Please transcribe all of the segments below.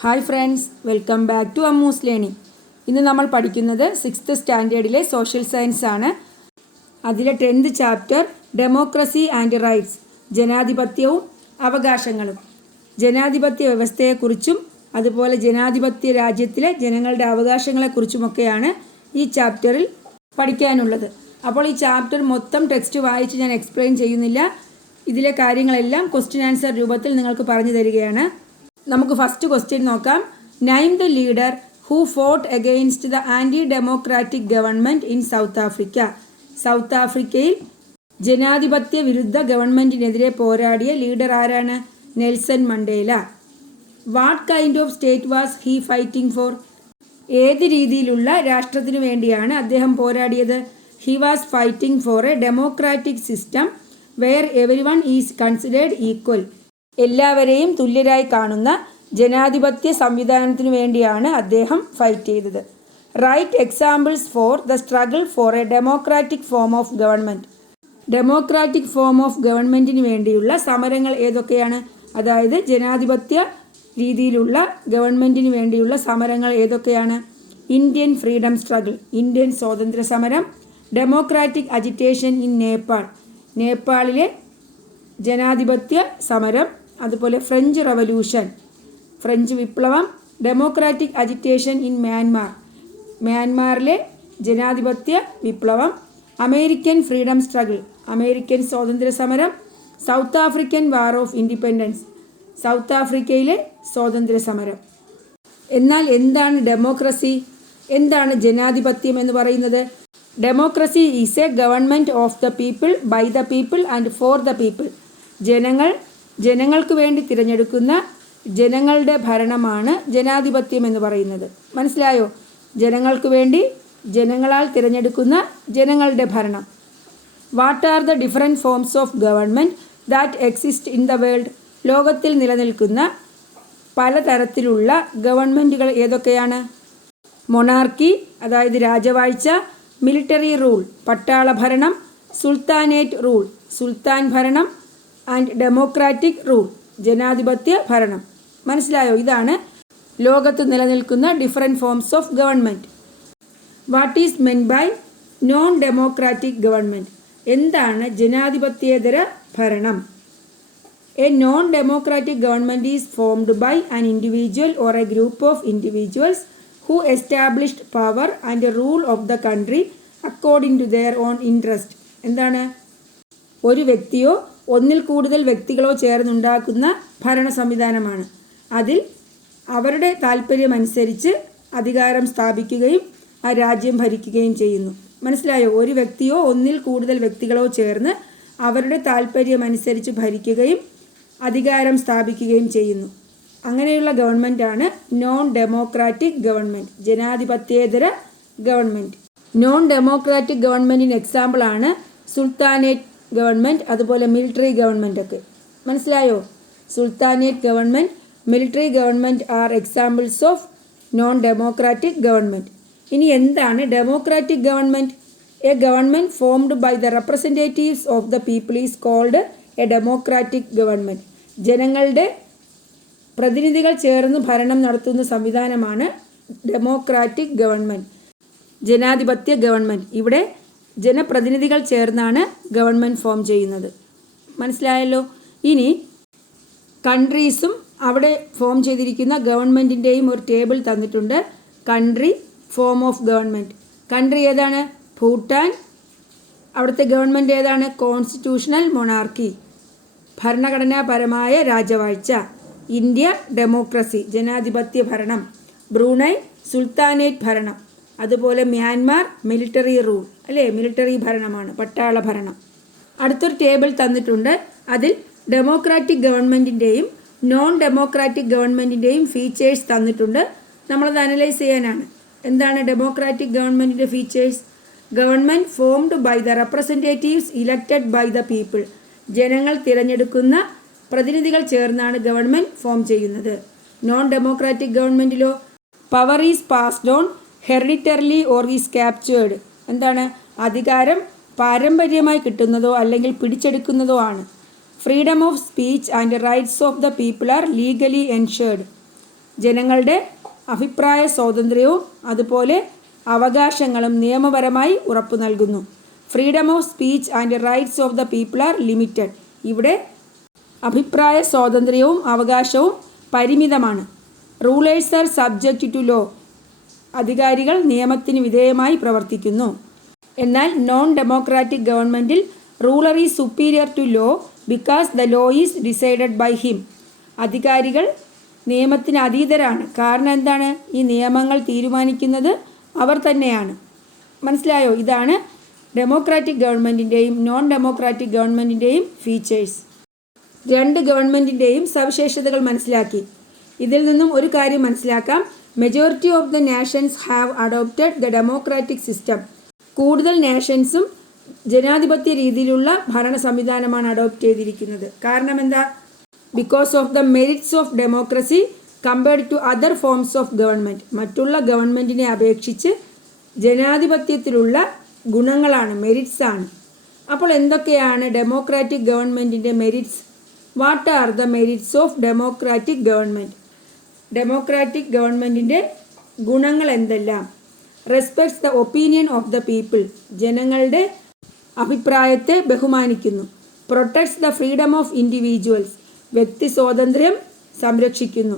Hi friends, welcome back to Ammu's learning. ഇന്ന് നമ്മൾ പഠിക്കുന്നത് 6th സ്റ്റാൻഡേർഡിലെ സോഷ്യൽ സയൻസ് ആണ്. അതിലെ 10th chapter democracy and rights, ജനാധിപത്യവും അവകാശങ്ങളും. ജനാധിപത്യ വ്യവസ്ഥയെക്കുറിച്ചും അതുപോലെ ജനാധിപത്യ രാജ്യത്തിലെ ജനങ്ങളുടെ അവകാശങ്ങളെക്കുറിച്ചുമൊക്കെയാണ് ഈ ചാപ്റ്ററിൽ പഠിക്കാനുള്ളത്. അപ്പോൾ ഈ ചാപ്റ്റർ മൊത്തം ടെക്സ്റ്റ് വായിച്ച് ഞാൻ എക്സ്പ്ലെയിൻ ചെയ്യുന്നില്ല. ഇതിലെ കാര്യങ്ങളെല്ലാം ക്വസ്റ്റ്യൻ ആൻസർ രൂപത്തിൽ നിങ്ങൾക്ക് പറഞ്ഞു തരികയാണ്. നമുക്ക് ഫസ്റ്റ് ക്വസ്റ്റ്യൻ നോക്കാം. Name the leader who fought against the anti democratic government in South Africa. South ആഫ്രിക്കയിൽ ജനാധിപത്യ വിരുദ്ധ ഗവൺമെൻറ്റിനെതിരെ പോരാടിയ ലീഡർ ആരാണ്? Nelson Mandela. What kind of state was he fighting for? ഏത് രീതിയിലുള്ള രാഷ്ട്രത്തിനു വേണ്ടിയാണ് അദ്ദേഹം പോരാടിയത്? He was fighting for a democratic system where everyone is considered equal. എല്ലാവരെയും തുല്യരായി കാണുന്ന ജനാധിപത്യ സംവിധാനത്തിനു വേണ്ടിയാണ് അദ്ദേഹം ഫൈറ്റ് ചെയ്തത്. Right examples for the struggle for a democratic form of government. Democratic form of ഗവൺമെൻറ്റിന് വേണ്ടിയുള്ള സമരങ്ങൾ ഏതൊക്കെയാണ്? അതായത് ജനാധിപത്യ രീതിയിലുള്ള ഗവൺമെൻറ്റിന് വേണ്ടിയുള്ള സമരങ്ങൾ ഏതൊക്കെയാണ്? ഇന്ത്യൻ ഫ്രീഡം സ്ട്രഗിൾ, ഇന്ത്യൻ സ്വാതന്ത്ര്യ സമരം. ഡെമോക്രാറ്റിക് അജിറ്റേഷൻ ഇൻ നേപ്പാൾ, നേപ്പാളിലെ ജനാധിപത്യ സമരം. അതുപോലെ ഫ്രഞ്ച് റവല്യൂഷൻ, ഫ്രഞ്ച് വിപ്ലവം. ഡെമോക്രാറ്റിക് അജിറ്റേഷൻ ഇൻ മ്യാൻമാർ, മ്യാൻമാറിലെ ജനാധിപത്യ വിപ്ലവം. അമേരിക്കൻ ഫ്രീഡം സ്ട്രഗിൾ, അമേരിക്കൻ സ്വാതന്ത്ര്യ സമരം. South African war of independence, south ആഫ്രിക്കയിലെ സ്വാതന്ത്ര്യ സമരം. എന്നാൽ എന്താണ് ഡെമോക്രസി? എന്താണ് ജനാധിപത്യം എന്ന് പറയുന്നത്? Democracy is a government of the people, by the people and for the people. ജനങ്ങൾക്ക് വേണ്ടി തിരഞ്ഞെടുക്കുന്ന ജനങ്ങളുടെ ഭരണമാണ് ജനാധിപത്യം എന്ന് പറയുന്നത്. മനസ്സിലായോ? ജനങ്ങൾക്ക് വേണ്ടി ജനങ്ങളാൽ തിരഞ്ഞെടുക്കുന്ന ജനങ്ങളുടെ ഭരണം. What are the different forms of government that exist in the world? ലോകത്തിൽ നിലനിൽക്കുന്ന പലതരത്തിലുള്ള ഗവൺമെൻറ്റുകൾ ഏതൊക്കെയാണ്? മൊണാർക്കി, അതായത് രാജവാഴ്ച. മിലിറ്ററി റൂൾ, പട്ടാള ഭരണം. സുൽത്താനേറ്റ് റൂൾ, സുൽത്താൻ ഭരണം. ആൻഡ് ഡെമോക്രാറ്റിക് റൂൾ, ജനാധിപത്യ ഭരണം. മനസ്സിലായോ? ഇതാണ് ലോകത്ത് നിലനിൽക്കുന്ന different forms of government. What is meant by non democratic government? എന്താണ് ജനാധിപത്യേതര ഭരണം? A non democratic government is formed by an individual or a group of individuals who established power and rule of the country according to their own interest. എന്താണ്? ഒരു വ്യക്തിയോ ഒന്നിൽ കൂടുതൽ വ്യക്തികളോ ചേർന്നുണ്ടാക്കുന്ന ഭരണ സംവിധാനമാണ്. അതിൽ അവരുടെ താല്പര്യമനുസരിച്ച് അധികാരം സ്ഥാപിക്കുകയും ആ രാജ്യം ഭരിക്കുകയും ചെയ്യുന്നു. മനസ്സിലായോ? ഒരു വ്യക്തിയോ ഒന്നിൽ കൂടുതൽ വ്യക്തികളോ ചേർന്ന് അവരുടെ താല്പര്യമനുസരിച്ച് ഭരിക്കുകയും അധികാരം സ്ഥാപിക്കുകയും ചെയ്യുന്നു. അങ്ങനെയുള്ള ഗവൺമെൻറ്റാണ് നോൺ ഡെമോക്രാറ്റിക് ഗവൺമെൻറ്, ജനാധിപത്യേതര ഗവൺമെൻറ്. നോൺ ഡെമോക്രാറ്റിക് ഗവൺമെൻറ്റിന് എക്സാമ്പിളാണ് സുൽത്താനേറ്റ് ഗവൺമെൻറ്, അതുപോലെ മിലിറ്ററി ഗവൺമെൻറ് ഒക്കെ. മനസ്സിലായോ? Sultanate government, military government are examples of non democratic government. ഇനി എന്താണ് democratic government? A government formed by the representatives of the people is called a democratic government. ജനങ്ങളുടെ പ്രതിനിധികൾ ചേർന്ന് ഭരണം നടത്തുന്ന സംവിധാനമാണ് ഡെമോക്രാറ്റിക് ഗവൺമെൻറ്, ജനാധിപത്യ ഗവൺമെൻറ്. ഇവിടെ ജനപ്രതിനിധികൾ ചേർന്നാണ് ഗവൺമെൻറ് ഫോം ചെയ്യുന്നത്. മനസ്സിലായല്ലോ? ഇനി കൺട്രീസും അവിടെ ഫോം ചെയ്തിരിക്കുന്ന ഗവൺമെൻറ്റിൻ്റെയും ഒരു ടേബിൾ തന്നിട്ടുണ്ട്. Country, form of government. Country ഏതാണ്? ഭൂട്ടാൻ. അവിടുത്തെ ഗവൺമെൻറ് ഏതാണ്? കോൺസ്റ്റിറ്റ്യൂഷണൽ മൊണാർക്കി, ഭരണഘടനാപരമായ രാജവാഴ്ച. ഇന്ത്യ ഡെമോക്രസി, ജനാധിപത്യ ഭരണം. ബ്രൂണൈ സുൽത്താനേറ്റ് ഭരണം. അതുപോലെ മ്യാൻമാർ മിലിറ്ററി റൂൾ, അല്ലേ? മിലിറ്ററി ഭരണമാണ്, പട്ടാള ഭരണം. അടുത്തൊരു ടേബിൾ തന്നിട്ടുണ്ട്. അതിൽ ഡെമോക്രാറ്റിക് ഗവൺമെൻറ്റിൻ്റെയും നോൺ ഡെമോക്രാറ്റിക് ഗവൺമെൻറ്റിൻ്റെയും ഫീച്ചേഴ്സ് തന്നിട്ടുണ്ട്. നമ്മളത് അനലൈസ് ചെയ്യാനാണ്. എന്താണ് ഡെമോക്രാറ്റിക് ഗവൺമെൻറ്റിൻ്റെ features? Government formed by the representatives elected by the people. ജനങ്ങൾ തിരഞ്ഞെടുക്കുന്ന പ്രതിനിധികൾ ചേർന്നാണ് ഗവൺമെൻറ് ഫോം ചെയ്യുന്നത്. നോൺ ഡെമോക്രാറ്റിക് ഗവൺമെൻറ്റിലോ power is passed on hereditarily or is captured. എന്താണ്? അധികാരം പാരമ്പര്യമായി കിട്ടുന്നതോ അല്ലെങ്കിൽ പിടിച്ചെടുക്കുന്നതോ ആണ്. Freedom of speech and rights of the people are legally enshrined. ജനങ്ങളുടെ അഭിപ്രായ സ്വാതന്ത്ര്യവും അതുപോലെ അവകാശങ്ങളും നിയമപരമായി ഉറപ്പു നൽകുന്നു. Freedom of speech and rights of the people are limited. ഇവിടെ അഭിപ്രായ സ്വാതന്ത്ര്യവും അവകാശവും പരിമിതമാണ്. Rulers are subject to law. അധികാരികൾ നിയമത്തിന് വിധേയമായി പ്രവർത്തിക്കുന്നു. എന്നാൽ നോൺ ഡെമോക്രാറ്റിക് ഗവൺമെൻറ്റിൽ ruler is superior to law because the law is decided by him. അധികാരികൾ നിയമത്തിന് അതീതരാണ്. കാരണം എന്താണ്? ഈ നിയമങ്ങൾ തീരുമാനിക്കുന്നത് അവർ തന്നെയാണ്. മനസ്സിലായോ? ഇതാണ് ഡെമോക്രാറ്റിക് ഗവൺമെൻറ്റിൻ്റെയും നോൺ ഡെമോക്രാറ്റിക് ഗവൺമെൻറ്റിൻ്റെയും ഫീച്ചേഴ്സ്. രണ്ട് ഗവൺമെൻറ്റിൻ്റെയും സവിശേഷതകൾ മനസ്സിലാക്കി. ഇതിൽ നിന്നും ഒരു കാര്യം മനസ്സിലാക്കാം. Majority of the nations have adopted the democratic system. കൂടുതൽ നാഷൻസും ജനാധിപത്യ രീതിയിലുള്ള ഭരണ സംവിധാനമാണ് അഡോപ്റ്റ് ചെയ്തിരിക്കുന്നത്. കാരണം എന്താ? Because of the merits of democracy compared to other forms of government. മറ്റുള്ള ഗവൺമെൻറ്റിനെ അപേക്ഷിച്ച് ജനാധിപത്യത്തിലുള്ള ഗുണങ്ങളാണ്, മെറിറ്റ്സ് ആണ്. അപ്പോൾ എന്തൊക്കെയാണ് ഡെമോക്രാറ്റിക് ഗവൺമെൻറ്റിൻ്റെ merits? What are the merits of democratic government? Democratic ഗവൺമെൻറ്റിൻ്റെ ഗുണങ്ങൾ എന്തെല്ലാം? Respects the opinion of the people. ജനങ്ങളുടെ അഭിപ്രായത്തെ ബഹുമാനിക്കുന്നു. Protects the freedom of individuals. വ്യക്തി സ്വാതന്ത്ര്യം സംരക്ഷിക്കുന്നു.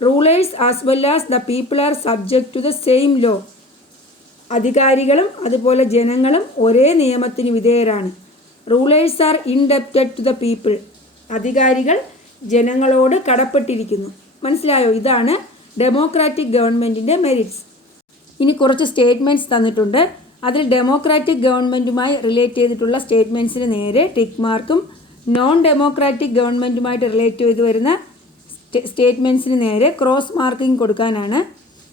Rulers as well as the people are subject to the same law. അധികാരികളും അതുപോലെ ജനങ്ങളും ഒരേ നിയമത്തിന് വിധേയരാണ്. Rulers are indebted to the people. അധികാരികൾ ജനങ്ങളോട് കടപ്പെട്ടിരിക്കുന്നു. മനസ്സിലായോ? ഇതാണ് ഡെമോക്രാറ്റിക് ഗവൺമെൻറ്റിൻ്റെ മെറിറ്റ്സ്. ഇനി കുറച്ച് സ്റ്റേറ്റ്മെൻറ്റ്സ് തന്നിട്ടുണ്ട്. അതിൽ ഡെമോക്രാറ്റിക് ഗവൺമെൻറ്റുമായി റിലേറ്റ് ചെയ്തിട്ടുള്ള സ്റ്റേറ്റ്മെൻറ്റ്സിന് നേരെ ടിക്ക് മാർക്കും നോൺ ഡെമോക്രാറ്റിക് ഗവൺമെൻറ്റുമായിട്ട് റിലേറ്റ് ചെയ്ത് വരുന്ന സ്റ്റേറ്റ്മെൻറ്റ്സിന് നേരെ ക്രോസ് മാർക്കിംഗ് കൊടുക്കാനാണ്.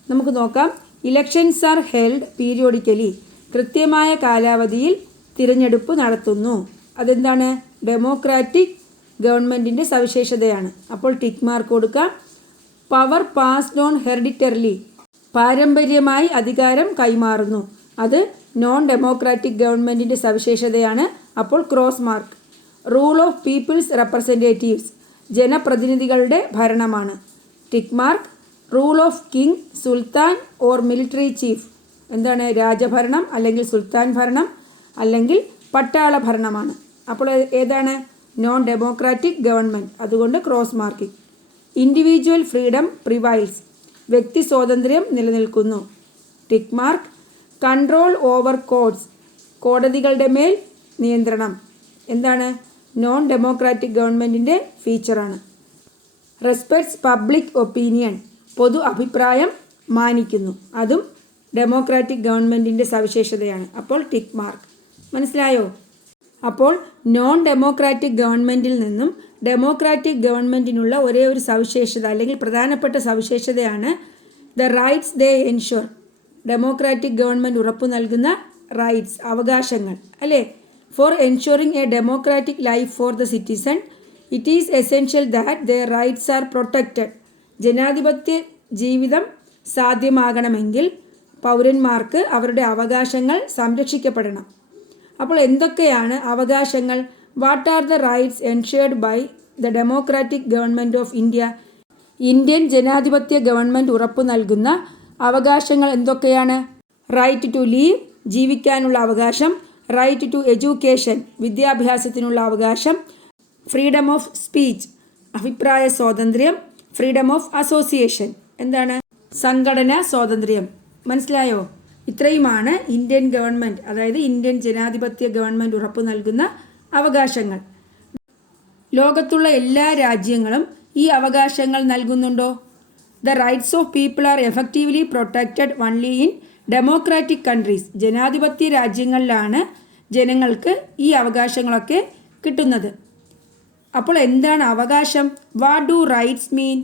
നമുക്ക് നോക്കാം. Elections are held periodically. കൃത്യമായ കാലാവധിയിൽ തിരഞ്ഞെടുപ്പ് നടത്തുന്നു. അതെന്താണ്? ഡെമോക്രാറ്റിക് ഗവൺമെൻറ്റിൻ്റെ സവിശേഷതയാണ്. അപ്പോൾ ടിക്ക് മാർക്ക് കൊടുക്കാം. Power passed on hereditarily. പാരമ്പര്യമായി അധികാരം കൈമാറുന്നു. അത് നോൺ ഡെമോക്രാറ്റിക് ഗവൺമെൻറ്റിൻ്റെ സവിശേഷതയാണ്. അപ്പോൾ cross mark. Rule of people's representatives. ജനപ്രതിനിധികളുടെ ഭരണമാണ്. Tick mark. Rule of king, sultan or military chief. എന്താണ്? രാജഭരണം അല്ലെങ്കിൽ സുൽത്താൻ ഭരണം അല്ലെങ്കിൽ പട്ടാള ഭരണമാണ്. അപ്പോൾ ഏതാണ്? Non democratic government. അതുകൊണ്ട് cross marking. Individual freedom prevails. വ്യക്തി സ്വാതന്ത്ര്യം നിലനിൽക്കുന്നു. Tick mark. Control over courts. കോടതികളുടെ മേൽ നിയന്ത്രണം. എന്താണ്? നോൺ ഡെമോക്രാറ്റിക് ഗവൺമെൻറ്റിൻ്റെ ഫീച്ചറാണ്. Respects public opinion. പൊതു അഭിപ്രായം മാനിക്കുന്നു. അതും ഡെമോക്രാറ്റിക് ഗവൺമെൻറ്റിൻ്റെ സവിശേഷതയാണ്. അപ്പോൾ ടിക്ക് മാർക്ക്. മനസ്സിലായോ? അപ്പോൾ നോൺ ഡെമോക്രാറ്റിക് ഗവൺമെൻറ്റിൽ നിന്നും ഡെമോക്രാറ്റിക് ഗവൺമെൻറ്റിനുള്ള ഒരേ ഒരു സവിശേഷത അല്ലെങ്കിൽ പ്രധാനപ്പെട്ട സവിശേഷതയാണ് the rights they ensure. Democratic government ഉറപ്പു നൽകുന്ന റൈറ്റ്സ്, അവകാശങ്ങൾ അല്ലേ? For ensuring a democratic life for the citizen it is essential that their rights are protected. ജനാധിപത്യ ജീവിതം സാധ്യമാകണമെങ്കിൽ പൗരന്മാർക്ക് അവരുടെ അവകാശങ്ങൾ സംരക്ഷിക്കപ്പെടണം. അപ്പോൾ എന്തൊക്കെയാണ് അവകാശങ്ങൾ? What are the rights enshrined by the democratic government of India? Indian ജനാധിപത്യ ഗവൺമെൻറ് ഉറപ്പു നൽകുന്ന അവകാശങ്ങൾ എന്തൊക്കെയാണ്? റൈറ്റ് ടു ലീവ്, ജീവിക്കാനുള്ള അവകാശം. റൈറ്റ് ടു എഡ്യൂക്കേഷൻ, വിദ്യാഭ്യാസത്തിനുള്ള അവകാശം. ഫ്രീഡം ഓഫ് സ്പീച്ച്, അഭിപ്രായ സ്വാതന്ത്ര്യം. ഫ്രീഡം ഓഫ് അസോസിയേഷൻ, എന്താണ്? സംഘടനാ സ്വാതന്ത്ര്യം. മനസ്സിലായോ? ഇത്രയുമാണ് ഇന്ത്യൻ ഗവൺമെൻറ്, അതായത് ഇന്ത്യൻ ജനാധിപത്യ ഗവൺമെൻറ് ഉറപ്പു നൽകുന്ന അവകാശങ്ങൾ. ലോകത്തുള്ള എല്ലാ രാജ്യങ്ങളും ഈ അവകാശങ്ങൾ നൽകുന്നുണ്ടോ? The rights of people are effectively protected only in democratic countries. ജനാധിപത്യ രാജ്യങ്ങളിലാണ് ജനങ്ങൾക്ക് ഈ അവകാശങ്ങളൊക്കെ കിട്ടുന്നത്. അപ്പോൾ എന്താണ് അവകാശം? What do rights mean?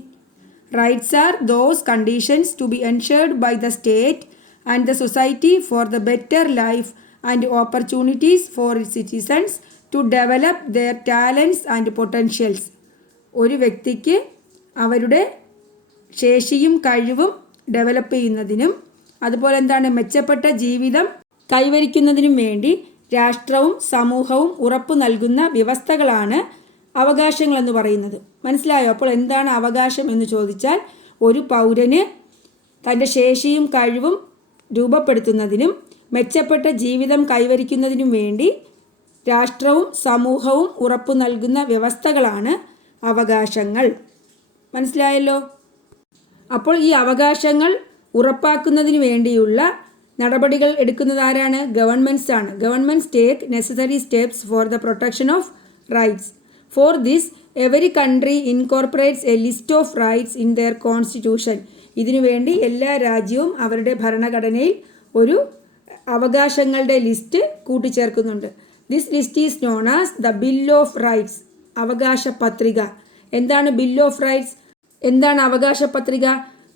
Rights are those conditions to be enshrined by the state and the society for the better life and opportunities for its citizens to develop their talents and potentials. ഒരു വ്യക്തിക്ക് അവരുടെ ശേഷിയും കഴിവും develop ചെയ്യുന്നതിനും അതുപോലെ എന്താണ് മെച്ചപ്പെട്ട ജീവിതം കൈവരിക്കുന്നതിനും വേണ്ടി രാഷ്ട്രവും സമൂഹവും ഉറപ്പു നൽകുന്ന വ്യവസ്ഥകളാണ് അവകാശങ്ങളെന്ന് പറയുന്നത്. മനസ്സിലായോ? അപ്പോൾ എന്താണ് അവകാശം എന്ന് ചോദിച്ചാൽ ഒരു പൗരന് തൻ്റെ ശേഷിയും കഴിവും രൂപപ്പെടുത്തുന്നതിനും മെച്ചപ്പെട്ട ജീവിതം കൈവരിക്കുന്നതിനും വേണ്ടി രാഷ്ട്രവും സമൂഹവും ഉറപ്പു നൽകുന്ന വ്യവസ്ഥകളാണ് അവകാശങ്ങൾ. മനസ്സിലായല്ലോ? അപ്പോൾ ഈ അവകാശങ്ങൾ ഉറപ്പാക്കുന്നതിന് വേണ്ടിയുള്ള നടപടികൾ എടുക്കുന്നത് ആരാണ്? ഗവൺമെൻറ്റ്സ് ആണ്. Governments take necessary steps for the protection of rights. For this every country incorporates a list of rights in their constitution. ഇതിനുവേണ്ടി എല്ലാ രാജ്യവും അവരുടെ ഭരണഘടനയിൽ ഒരു അവകാശങ്ങളുടെ ലിസ്റ്റ് കൂട്ടിച്ചേർക്കുന്നുണ്ട്. This list is known as the bill of rights. അവകാശ പത്രിക. എന്താണ് ബിൽ ഓഫ് റൈറ്റ്സ്? എന്താണ് അവകാശ പത്രിക?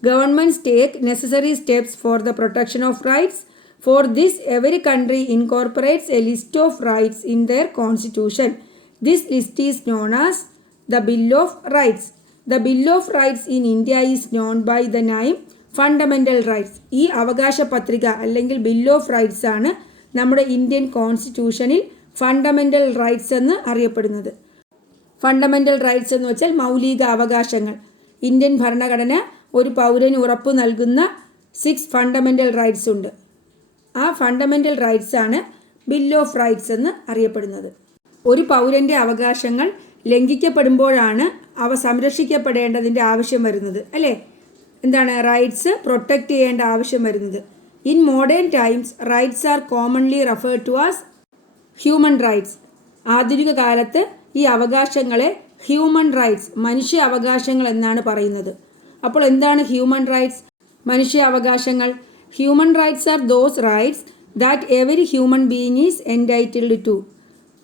Governments take necessary steps for the protection of rights. For this every country incorporates a list of rights in their constitution. This list is known as the bill of rights. The bill of rights in India is known by the name fundamental rights. ഈ അവകാശ പത്രിക അല്ലെങ്കിൽ bill of rights ആണ് നമ്മുടെ Indian കോൺസ്റ്റിറ്റ്യൂഷനിൽ fundamental rights എന്ന് അറിയപ്പെടുന്നത്. Fundamental rights എന്ന് വെച്ചാൽ മൗലിക അവകാശങ്ങൾ. ഇന്ത്യൻ ഭരണഘടന ഒരു പൗരന് ഉറപ്പു നൽകുന്ന 6 ഫണ്ടമെൻ്റൽ റൈറ്റ്സ് ഉണ്ട്. ആ ഫണ്ടമെൻ്റൽ റൈറ്റ്സ് ആണ് ബിൽ ഓഫ് റൈറ്റ്സ് എന്ന് അറിയപ്പെടുന്നത്. ഒരു പൗരൻ്റെ അവകാശങ്ങൾ ലംഘിക്കപ്പെടുമ്പോഴാണ് അവ സംരക്ഷിക്കപ്പെടേണ്ടതിൻ്റെ ആവശ്യം വരുന്നത്, അല്ലേ? എന്താണ്? റൈറ്റ്സ് പ്രൊട്ടക്റ്റ് ചെയ്യേണ്ട ആവശ്യം വരുന്നത്. In modern times rights are commonly referred to as human rights. ആധുനിക കാലത്ത് ഈ അവകാശങ്ങളെ ഹ്യൂമൻ റൈറ്റ്സ്, മനുഷ്യ അവകാശങ്ങൾ എന്നാണ് പറയുന്നത്. അപ്പോൾ എന്താണ് ഹ്യൂമൻ റൈറ്റ്സ്? മനുഷ്യ അവകാശങ്ങൾ. Human rights are those rights that every human being is entitled to.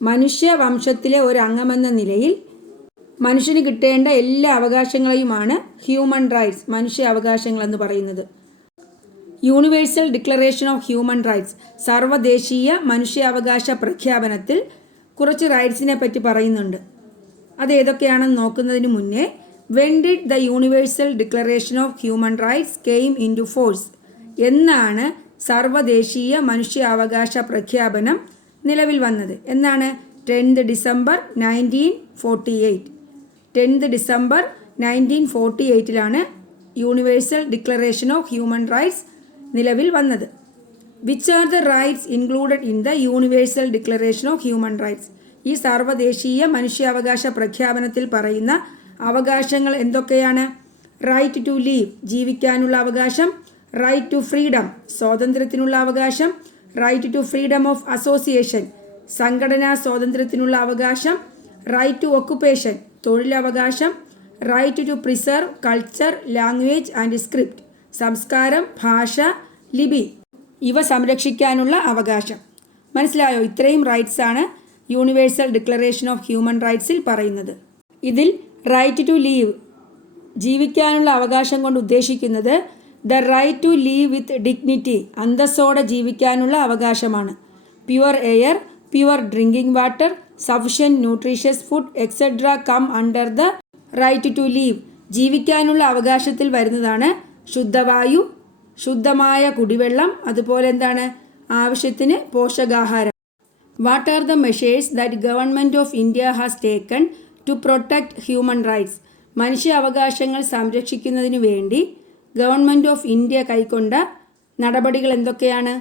മനുഷ്യ വംശത്തിലെ ഒരു അംഗമെന്ന നിലയിൽ മനുഷ്യന് കിട്ടേണ്ട എല്ലാ അവകാശങ്ങളെയുമാണ് ഹ്യൂമൻ റൈറ്റ്സ്, മനുഷ്യ അവകാശങ്ങൾ എന്ന് പറയുന്നത്. Universal declaration of human rights, സർവ്വദേശീയ മനുഷ്യാവകാശ പ്രഖ്യാപനത്തിൽ കുറച്ച് റൈറ്റ്സിനെ പറ്റി പറയുന്നുണ്ട്. അത് ഏതൊക്കെയാണെന്ന് നോക്കുന്നതിന് മുന്നേ, when did the universal declaration of human rights came into force? എന്നാണ് സർവ്വദേശീയ മനുഷ്യാവകാശ പ്രഖ്യാപനം നിലവിൽ വന്നത്? എന്നാണ്? 10th December 1948. 10th December 1948 universal declaration of human rights നിലവിൽ വന്നത്. Which are the rights included in the universal declaration of human rights? ഈ സർവ്വദേശീയ മനുഷ്യാവകാശ പ്രഖ്യാപനത്തിൽ പറയുന്ന അവകാശങ്ങൾ എന്തൊക്കെയാണ്? റൈറ്റ് ടു ലീവ്, ജീവിക്കാനുള്ള അവകാശം. റൈറ്റ് ടു ഫ്രീഡം, സ്വാതന്ത്ര്യത്തിനുള്ള അവകാശം. Right to freedom of association, സംഘടനാ സ്വാതന്ത്ര്യത്തിനുള്ള അവകാശം. റൈറ്റ് ടു ഒക്കുപേഷൻ, തൊഴിലവകാശം. Right to preserve culture, language and script, സംസ്കാരം, ഭാഷ, ലിപി ഇവ സംരക്ഷിക്കാനുള്ള അവകാശം. മനസ്സിലായോ? ഇത്രയും റൈറ്റ്സ് ആണ് യൂണിവേഴ്സൽ ഡിക്ലറേഷൻ ഓഫ് ഹ്യൂമൻ റൈറ്റ്സിൽ പറയുന്നത്. ഇതിൽ റൈറ്റ് ടു ലീവ്, ജീവിക്കാനുള്ള അവകാശം കൊണ്ട് ഉദ്ദേശിക്കുന്നത് the right to live with dignity, അന്തസ്സോടെ ജീവിക്കാനുള്ള അവകാശമാണ്. Pure air, pure drinking water, sufficient nutritious food etcetera come under the right to live. ജീവിക്കാനുള്ള അവകാശത്തിൽ വരുന്നതാണ് ശുദ്ധവായു, ശുദ്ധമായ കുടിവെള്ളം, അതുപോലെ എന്താണ്? ആവശ്യത്തിന് പോഷകാഹാരം. What are the measures that government of India has taken to protect human rights? മനുഷ്യ അവകാശങ്ങൾ സംരക്ഷിക്കുന്നതിന് വേണ്ടി ഗവൺമെൻറ് ഓഫ് ഇന്ത്യ കൈക്കൊണ്ട നടപടികൾ എന്തൊക്കെയാണ്?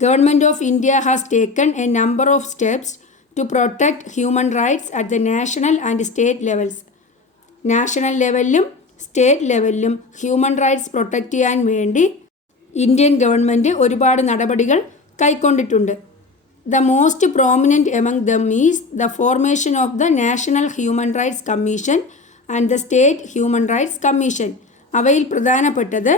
Government of India has taken a number of steps to protect human rights at the national and state levels. National ലെവലിലും state ലെവലിലും human rights protect ചെയ്യാൻ വേണ്ടി ഇന്ത്യൻ ഗവൺമെൻറ് ഒരുപാട് നടപടികൾ കൈക്കൊണ്ടിട്ടുണ്ട്. The most prominent among them is the formation of the national human rights commission and the state human rights commission. അവയിൽ പ്രധാനപ്പെട്ടത്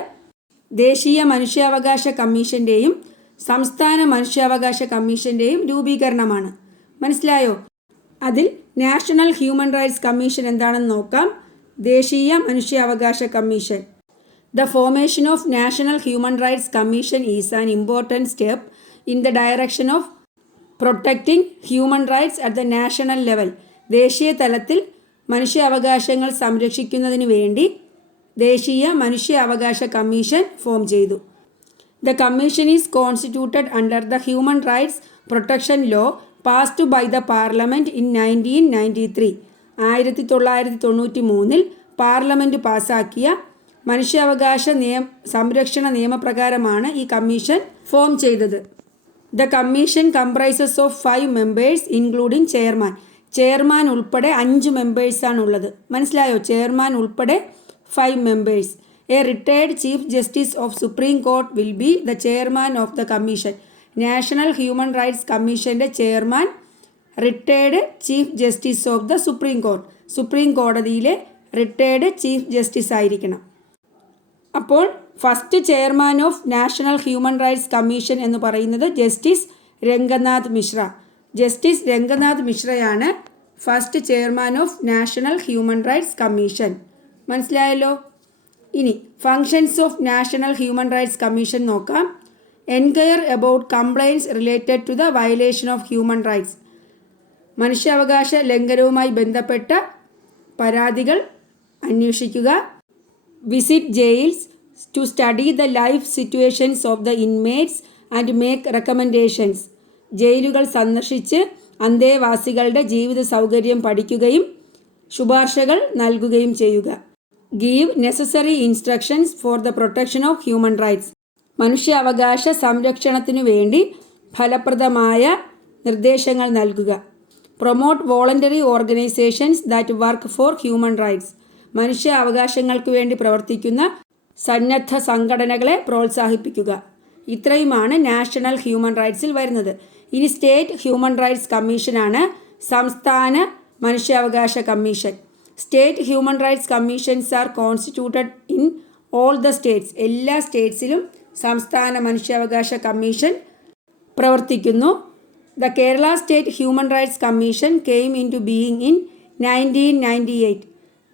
ദേശീയ മനുഷ്യാവകാശ കമ്മീഷൻ്റെയും സംസ്ഥാന മനുഷ്യാവകാശ കമ്മീഷൻ്റെയും രൂപീകരണമാണ്. മനസ്സിലായോ? അതിൽ നാഷണൽ ഹ്യൂമൻ റൈറ്റ്സ് കമ്മീഷൻ എന്താണെന്ന് നോക്കാം. ദേശീയ മനുഷ്യാവകാശ commission. The formation of National Human Rights Commission is an important step in the direction of protecting human rights at the national level. ദേശീയ തലത്തിൽ മനുഷ്യാവകാശങ്ങൾ സംരക്ഷിക്കുന്നതിന് വേണ്ടി ദേശീയ മനുഷ്യാവകാശ കമ്മീഷൻ ഫോം ചെയ്തു. The commission is constituted under the Human Rights Protection Law passed by the Parliament in 1993. 1993 parliament പാസാക്കിയ മനുഷ്യാവകാശ സംരക്ഷണ നിയമപ്രകാരമാണ് ഈ കമ്മീഷൻ ഫോം ചെയ്തത്. The commission comprises of 5 members including chairman. Chairman ഉൾപ്പെടെ 5 മെമ്പേഴ്സാണ് ഉള്ളത്. മനസ്സിലായോ? ചെയർമാൻ ഉൾപ്പെടെ 5 members. A retired chief justice of supreme court will be the chairman of the commission. National human rights കമ്മീഷൻ്റെ chairman retired chief justice of the supreme court. Supreme കോടതിയിലെ retired chief justice ആയിരിക്കണം. അപ്പോൾ first chairman of national human rights commission എന്ന് പറയുന്നത് justice Ranganath Mishra. Justice Ranganath മിശ്രയാണ് first chairman of national human rights commission. മനസ്സിലായല്ലോ? ഇനി functions of national human rights commission നോക്കാം. Enquire about complaints related to the violation of human rights. മനുഷ്യാവകാശ ലംഘനവുമായി ബന്ധപ്പെട്ട പരാതികൾ അന്വേഷിക്കുക. Visit jails to study the life situations of the inmates and make recommendations. ജയിലുകൾ സന്ദർശിച്ച് അന്തേവാസികളുടെ ജീവിത സൗകര്യം പഠിക്കുകയും ശുപാർശകൾ നൽകുകയും ചെയ്യുക. Give necessary instructions for the protection of human rights. മനുഷ്യാവകാശ സംരക്ഷണത്തിനു വേണ്ടി ഫലപ്രദമായ നിർദ്ദേശങ്ങൾ നൽകുക. Promote voluntary organisations that work for human rights. മനുഷ്യാവകാശങ്ങൾക്ക് വേണ്ടി പ്രവർത്തിക്കുന്ന സന്നദ്ധ സംഘടനകളെ പ്രോത്സാഹിപ്പിക്കുക. ഇത്രയുമാണ് നാഷണൽ ഹ്യൂമൻ റൈറ്റ്സിൽ വരുന്നത്. ഇനി സ്റ്റേറ്റ് ഹ്യൂമൻ റൈറ്റ്സ് കമ്മീഷനാണ് സംസ്ഥാന മനുഷ്യാവകാശ commission. State human rights commissions are constituted in all the states. എല്ലാ സ്റ്റേറ്റ്സിലും സംസ്ഥാന മനുഷ്യാവകാശ കമ്മീഷൻ പ്രവർത്തിക്കുന്നു. The Kerala state human rights commission came into being in 1998.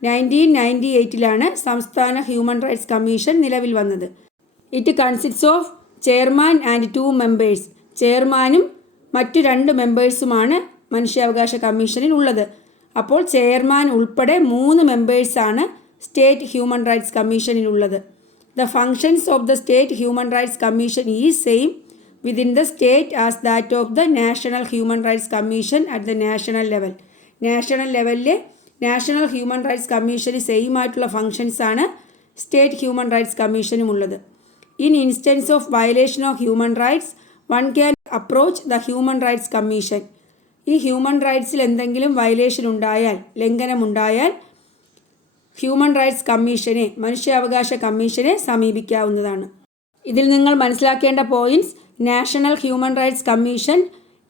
1998 സംസ്ഥാന ഹ്യൂമൻ റൈറ്റ്സ് കമ്മീഷൻ നിലവിൽ വന്നത്. It consists of chairman and 2 members. ചെയർമാനും മറ്റു 2 മെമ്പേഴ്സുമാണ് മനുഷ്യാവകാശ കമ്മീഷനിൽ ഉള്ളത്. അപ്പോൾ ചെയർമാൻ ഉൾപ്പെടെ 3 മെമ്പേഴ്സാണ് സ്റ്റേറ്റ് ഹ്യൂമൻ റൈറ്റ്സ് കമ്മീഷനിലുള്ളത്. The functions of the state human rights commission is same within the state as that of the national human rights commission at the national level. National ലെവലിലെ നാഷണൽ ഹ്യൂമൻ റൈറ്റ്സ് കമ്മീഷന് same ആയിട്ടുള്ള ഫങ്ഷൻസാണ് state human rights കമ്മീഷനും ഉള്ളത്. In instance of violation of human rights one can approach the human rights commission. ഈ human റൈറ്റ്സിൽ എന്തെങ്കിലും violation ഉണ്ടായാൽ, ലംഘനമുണ്ടായാൽ ഹ്യൂമൻ റൈറ്റ്സ് കമ്മീഷനെ, മനുഷ്യാവകാശ കമ്മീഷനെ സമീപിക്കാവുന്നതാണ്. ഇതിൽ നിങ്ങൾ മനസ്സിലാക്കേണ്ട points: national human rights commission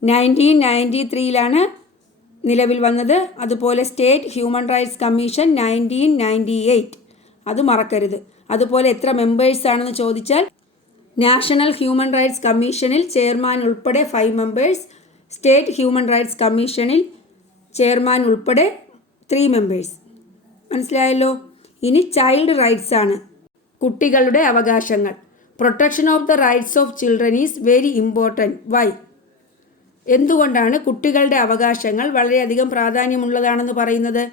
1993 നിലവിൽ വന്നത്. അതുപോലെ സ്റ്റേറ്റ് ഹ്യൂമൻ റൈറ്റ്സ് കമ്മീഷൻ 1998. അത് മറക്കരുത്. അതുപോലെ എത്ര മെമ്പേഴ്സാണെന്ന് ചോദിച്ചാൽ നാഷണൽ ഹ്യൂമൻ റൈറ്റ്സ് കമ്മീഷനിൽ ചെയർമാൻ ഉൾപ്പെടെ 5 members, സ്റ്റേറ്റ് ഹ്യൂമൻ റൈറ്റ്സ് കമ്മീഷനിൽ ചെയർമാൻ ഉൾപ്പെടെ 3 members. മനസ്സിലായല്ലോ? ഇനി ചൈൽഡ് റൈറ്റ്സ് ആണ്, കുട്ടികളുടെ അവകാശങ്ങൾ. Protection of the rights of children is very important. Why? എന്തുകൊണ്ടാണ് കുട്ടികളുടെ അവകാശങ്ങൾ വളരെയധികം പ്രാധാന്യമുള്ളതാണെന്ന് പറയുന്നത്?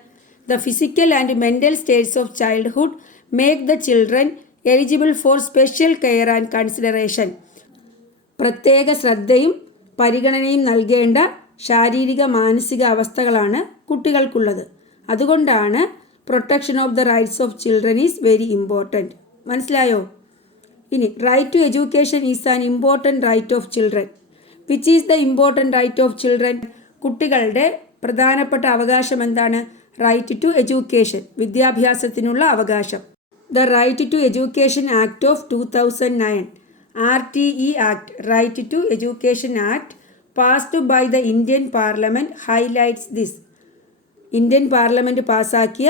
The physical and mental states of childhood make the children eligible for special care and consideration. പ്രത്യേക ശ്രദ്ധയും പരിഗണനയും നൽകേണ്ട ശാരീരിക മാനസിക അവസ്ഥകളാണ് കുട്ടികൾക്കുള്ളത്. അതുകൊണ്ടാണ് protection of the rights of children is very important. മനസ്സിലായോ? ഇനി right to education is an important right of children. Which is the important right of children? കുട്ടികളുടെ പ്രധാനപ്പെട്ട അവകാശം എന്താണ്? റൈറ്റ് ടു എഡ്യൂക്കേഷൻ, വിദ്യാഭ്യാസത്തിനുള്ള അവകാശം. The right to education act of 2009, RTE act, right to education act passed by the Indian parliament highlights this. Indian parliament പാസ്സാക്കിയ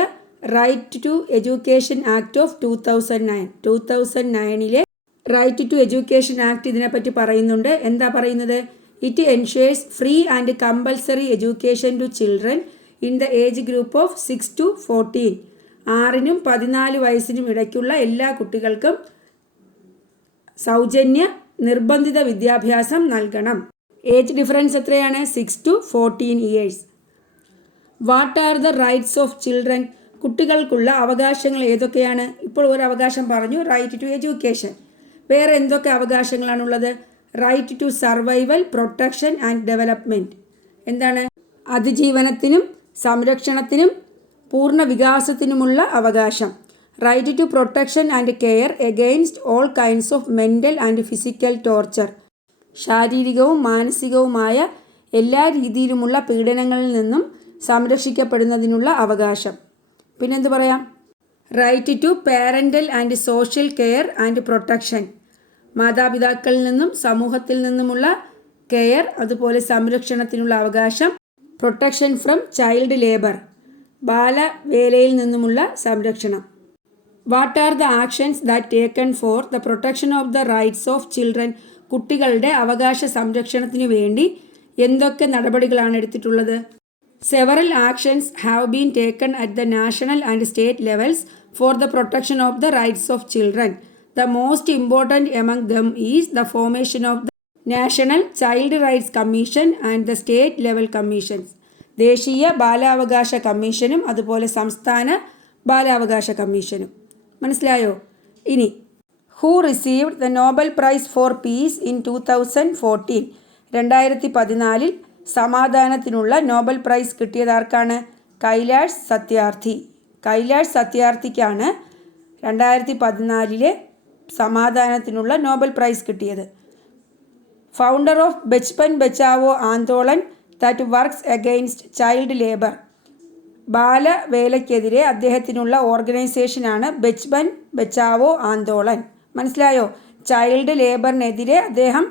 right to education act of 2009. 2009 right to education act ഇതിനെപ്പറ്റി പറയുന്നുണ്ട്. എന്താ പറയുന്നത്? It ensures free and compulsory education to children in the age group of 6 to 14. 6നും 14 വയസ്സിനും ഇടയ്ക്കുള്ള എല്ലാ കുട്ടികൾക്കും സൗജന്യ നിർബന്ധിത വിദ്യാഭ്യാസം നൽകണം. ഏജ് ഡിഫറൻസ് എത്രയാണ്? 6 to 14 years. What are the rights of children? കുട്ടികൾക്കുള്ള അവകാശങ്ങൾ ഏതൊക്കെയാണ്? ഇപ്പോൾ ഒരു അവകാശം പറഞ്ഞു, റൈറ്റ് ടു എഡ്യൂക്കേഷൻ. വേറെ എന്തൊക്കെ അവകാശങ്ങളാണുള്ളത്? Right to survival, protection and development. എന്താണ്? അതിജീവനത്തിനും സംരക്ഷണത്തിനും പൂർണ്ണ വികാസത്തിനുമുള്ള അവകാശം. Right to protection and care against all kinds of mental and physical torture. ശാരീരികവും മാനസികവുമായ എല്ലാ രീതിയിലുമുള്ള പീഡനങ്ങളിൽ നിന്നും സംരക്ഷിക്കപ്പെടുന്നതിനുള്ള അവകാശം. പിന്നെന്ത് പറയാം? Right to parental and social care and protection. മാതാപിതാക്കളിൽ നിന്നും സമൂഹത്തിൽ നിന്നുമുള്ള കെയർ, അതുപോലെ സംരക്ഷണത്തിനുള്ള അവകാശം. പ്രൊട്ടക്ഷൻ ഫ്രം ചൈൽഡ് ലേബർ, ബാലവേലയിൽ നിന്നുമുള്ള സംരക്ഷണം. What are the actions that taken for the protection of the rights of children? കുട്ടികളുടെ അവകാശ സംരക്ഷണത്തിനു വേണ്ടി എന്തൊക്കെ നടപടികളാണ് എടുത്തിട്ടുള്ളത്? Several actions have been taken at the national and state levels for the protection of the rights of children. The most important among them is the formation of the National Child Rights Commission and the State Level Commissions. ദേശീയ ബാലാവകാശ കമ്മീഷനും അതുപോലെ സംസ്ഥാന ബാലാവകാശ കമ്മീഷനും. മനസ്സിലായോ? ഇനി who received the Nobel prize for peace in 2014? 2014 സമാധാനത്തിനുള്ള നോബൽ പ്രൈസ് കിട്ടിയതാർക്കാണ്? കൈലാഷ് സത്യാർത്ഥി. കൈലാഷ് സത്യാർത്ഥിക്കാണ് 2014 സമാധാനത്തിനുള്ള നോബൽ പ്രൈസ് കിട്ടിയത്. Founder of Bachpan Bachao Andolan that works against child labour. ബാലവേലയ്ക്കെതിരെ അദ്ദേഹത്തിനുള്ള ഓർഗനൈസേഷനാണ് ബച്പൻ ബച്ചാവോ ആന്തോളൻ. മനസ്സിലായോ? ചൈൽഡ് ലേബറിനെതിരെ അദ്ദേഹം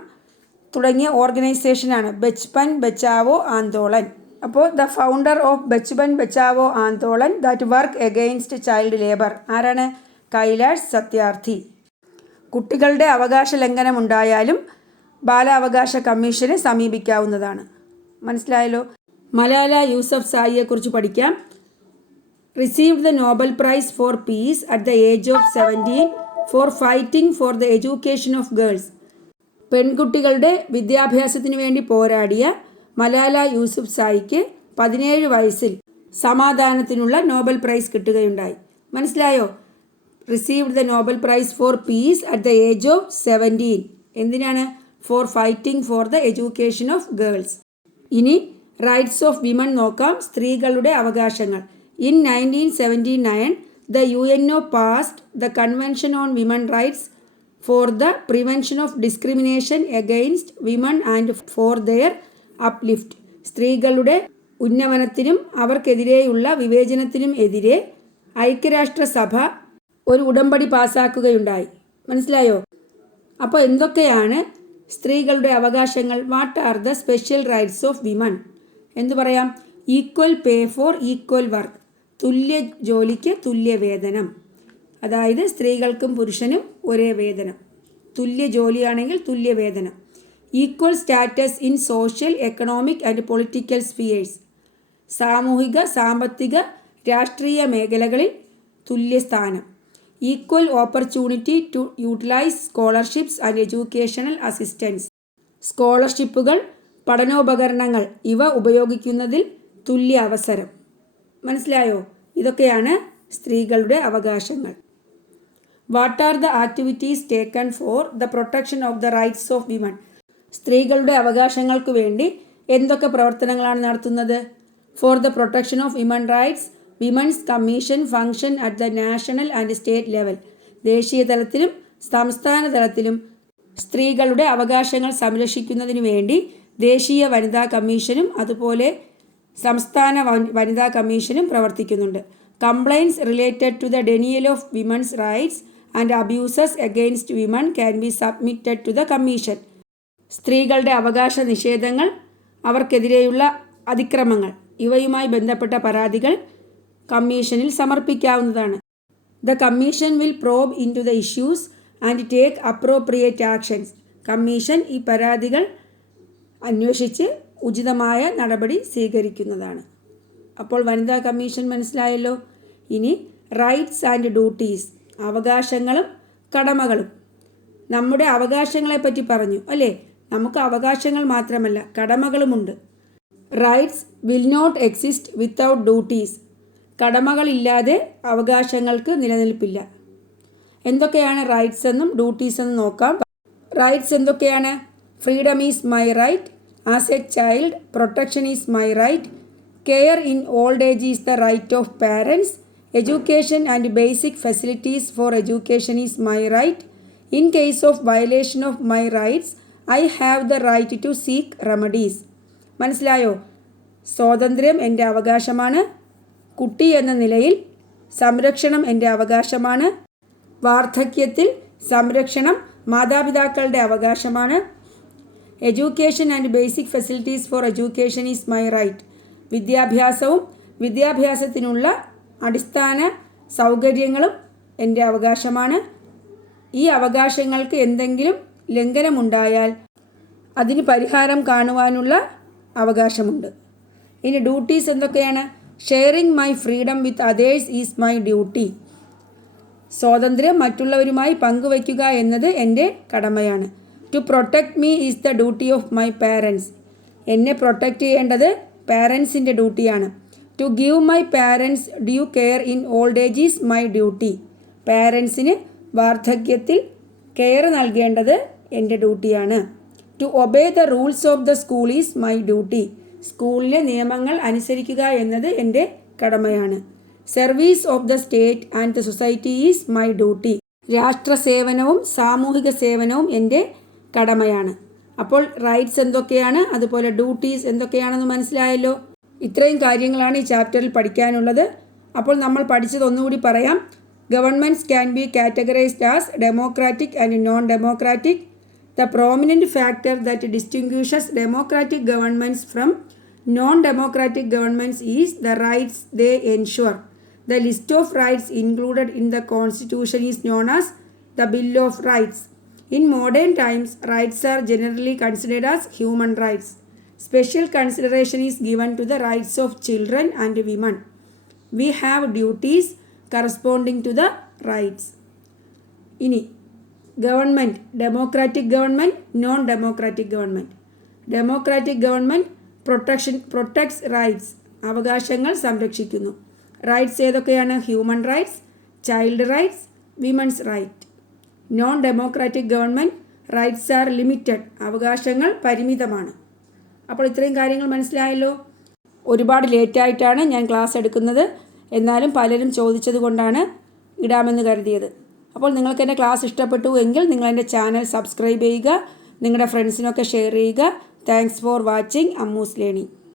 തുടങ്ങിയ ഓർഗനൈസേഷനാണ് ബച്പൻ ബച്ചാവോ ആന്തോളൻ. അപ്പോൾ the founder of Bachpan Bachao Andolan that work against child labour ആരാണ്? കൈലാഷ് സത്യാർത്ഥി. കുട്ടികളുടെ അവകാശ ലംഘനമുണ്ടായാലും ബാലാവകാശ കമ്മീഷനെ സമീപിക്കാവുന്നതാണ്. മനസ്സിലായല്ലോ? മലാല യൂസഫ്സായിയെക്കുറിച്ച് പഠിക്കാം. Received the Nobel prize for peace at the age of 17 for fighting for the education of girls. പെൺകുട്ടികളുടെ വിദ്യാഭ്യാസത്തിനു വേണ്ടി പോരാടിയ മലാല യൂസഫ്സായിക്ക് 17 വയസ്സിൽ സമാധാനത്തിനുള്ള നോബൽ പ്രൈസ് കിട്ടുകയുണ്ടായി. മനസ്സിലായോ? Received the Nobel prize for peace at the age of 17. എന്തിനാണ്? For fighting for the education of girls. ഇനി rights of women നോക്കാം. സ്ത്രീകളുടെ അവകാശങ്ങൾ. In 1979 the UNO passed the convention on women rights for the prevention of discrimination against women and for their uplift. സ്ത്രീകളുടെ ഉന്നമനത്തിനും അവർക്കെതിരെയുള്ള വിവേചനത്തിനും എതിരെ ഐക്യരാഷ്ട്രസഭ ഒരു ഉടമ്പടി പാസ്സാക്കുകയുണ്ടായി. മനസ്സിലായോ? അപ്പോൾ എന്തൊക്കെയാണ് സ്ത്രീകളുടെ അവകാശങ്ങൾ? What are the special rights of women? എന്തു പറയാം? Equal pay for equal work. തുല്യ ജോലിക്ക് തുല്യ വേതനം. അതായത് സ്ത്രീകൾക്കും പുരുഷനും ഒരേ വേതനം. തുല്യ ജോലിയാണെങ്കിൽ തുല്യ വേതനം. Equal status in social, economic and political spheres. സാമൂഹിക, സാമ്പത്തിക, രാഷ്ട്രീയ മേഖലകളിൽ തുല്യസ്ഥാനം. Equal opportunity to utilise scholarships and educational assistance. സ്കോളർഷിപ്പുകൾ, പഠനോപകരണങ്ങൾ ഇവ ഉപയോഗിക്കുന്നതിൽ തുല്യ അവസരം. മനസ്സിലായോ? ഇതൊക്കെയാണ് സ്ത്രീകളുടെ അവകാശങ്ങൾ. What are the activities taken for the protection of the rights of women? സ്ത്രീകളുടെ അവകാശങ്ങൾക്ക് വേണ്ടി എന്തൊക്കെ പ്രവർത്തനങ്ങളാണ് നടത്തുന്നത്? Four the protection of women rights women's commission function at the national and state level. ദേശീയ തലത്തിലും സംസ്ഥാന തലത്തിലും സ്ത്രീകളുടെ അവകാശങ്ങൾ സംരക്ഷിക്കുന്നതിന് വേണ്ടി ദേശീയ വനിതാ കമ്മീഷനും അതുപോലെ സംസ്ഥാന വനിതാ കമ്മീഷനും പ്രവർത്തിക്കുന്നുണ്ട്. Complaints related to the denial of women's rights and abuses against women can be submitted to the commission. സ്ത്രീകളുടെ അവകാശ നിഷേധങ്ങൾ, അവർക്കെതിരെയുള്ള അതിക്രമങ്ങൾ ഇവയുമായി ബന്ധപ്പെട്ട പരാതികൾ കമ്മീഷനിൽ സമർപ്പിക്കാവുന്നതാണ്. The commission will probe into the issues and take appropriate actions. Commission ഈ പരാതികൾ അന്വേഷിച്ച് ഉചിതമായ നടപടി സ്വീകരിക്കുന്നതാണ്. അപ്പോൾ വനിതാ കമ്മീഷൻ മനസ്സിലായല്ലോ. ഇനി റൈറ്റ്സ് ആൻഡ് ഡ്യൂട്ടീസ്, അവകാശങ്ങളും കടമകളും. നമ്മുടെ അവകാശങ്ങളെപ്പറ്റി പറഞ്ഞു അല്ലേ? നമുക്ക് അവകാശങ്ങൾ മാത്രമല്ല കടമകളുമുണ്ട്. Rights will not exist without duties. കടമകളില്ലാതെ അവകാശങ്ങൾക്ക് നിലനിൽപ്പില്ല. എന്തൊക്കെയാണ് റൈറ്റ്സ് എന്നും ഡ്യൂട്ടീസ് എന്നും നോക്കാം. റൈറ്റ്സ് എന്തൊക്കെയാണ്? Freedom is my right, as a child protection is my right, care in old age is the right of parents, Education and basic facilities for education is my right. In case of violation of my rights, I have the right to seek remedies. മനസ്സിലായോ? സ്വാതന്ത്ര്യം എൻ്റെ അവകാശമാണ്. കുട്ടി എന്ന നിലയിൽ സംരക്ഷണം എൻ്റെ അവകാശമാണ്. വാർദ്ധക്യത്തിൽ സംരക്ഷണം മാതാപിതാക്കളുടെ അവകാശമാണ്. Education and basic facilities for education is my right. വിദ്യാഭ്യാസവും വിദ്യാഭ്യാസത്തിനുള്ള അടിസ്ഥാന സൗകര്യങ്ങളും എൻ്റെ അവകാശമാണ്. ഈ അവകാശങ്ങൾക്ക് എന്തെങ്കിലും ലംഘനമുണ്ടായാൽ അതിന് പരിഹാരം കാണുവാനുള്ള അവകാശമുണ്ട്. ഇനി ഡ്യൂട്ടീസ് എന്തൊക്കെയാണ്? Sharing my freedom with others is my duty. സ്വാതന്ത്ര്യം മറ്റുള്ളവരുമായി പങ്കുവയ്ക്കുക എന്നത് എൻ്റെ കടമയാണ്. To protect me is the duty of my parents. എന്നെ പ്രൊട്ടക്റ്റ് ചെയ്യേണ്ടത് പാരൻസിൻ്റെ ഡ്യൂട്ടിയാണ്. To give my parents due care in old age is my duty. പാരൻസിന് വാർദ്ധക്യത്തിൽ കെയർ നൽകേണ്ടത് എൻ്റെ ഡ്യൂട്ടിയാണ്. To obey the rules of the school is my duty. സ്കൂളിലെ നിയമങ്ങൾ അനുസരിക്കുക എന്നത് എൻ്റെ കടമയാണ്. Service of the state and the society is my duty. രാഷ്ട്ര സേവനവും സാമൂഹിക സേവനവും എൻ്റെ കടമയാണ്. അപ്പോൾ റൈറ്റ്സ് എന്തൊക്കെയാണ്, അതുപോലെ ഡ്യൂട്ടീസ് എന്തൊക്കെയാണെന്ന് മനസ്സിലായല്ലോ. ഇത്രയും കാര്യങ്ങളാണ് ഈ ചാപ്റ്ററിൽ പഠിക്കാനുള്ളത്. അപ്പോൾ നമ്മൾ പഠിച്ചത് ഒന്നുകൂടി പറയാം. Governments can be categorised as democratic and non democratic. The prominent factor that distinguishes democratic governments from non-democratic governments is the rights they ensure. The list of rights included in the Constitution is known as the Bill of Rights. In modern times, rights are generally considered as human rights. Special consideration is given to the rights of children and women. We have duties corresponding to the rights. ഇനി government, democratic government, non democratic government. Democratic government protects rights, അവകാശങ്ങൾ സംരക്ഷിക്കുന്നു. Rights ഏതൊക്കെയാണ്? Human rights, child rights, women's right. Non democratic government rights are limited, അവകാശങ്ങൾ പരിമിതമാണ്. അപ്പോൾ ഇത്രയും കാര്യങ്ങൾ മനസ്സിലായല്ലോ. ഒരുപാട് ലേറ്റായിട്ടാണ് ഞാൻ ക്ലാസ് എടുക്കുന്നത്, എന്നാലും പലരും ചോദിച്ചത് കൊണ്ടാണ് ഇടാമെന്ന് കരുതിയത്. അപ്പോൾ നിങ്ങൾക്ക് എൻ്റെ ക്ലാസ് ഇഷ്ടപ്പെട്ടു എങ്കിൽ നിങ്ങൾ എൻ്റെ ചാനൽ സബ്സ്ക്രൈബ് ചെയ്യുക, നിങ്ങളുടെ ഫ്രണ്ട്സിനൊക്കെ ഷെയർ ചെയ്യുക. Thanks for watching Ammu's learning.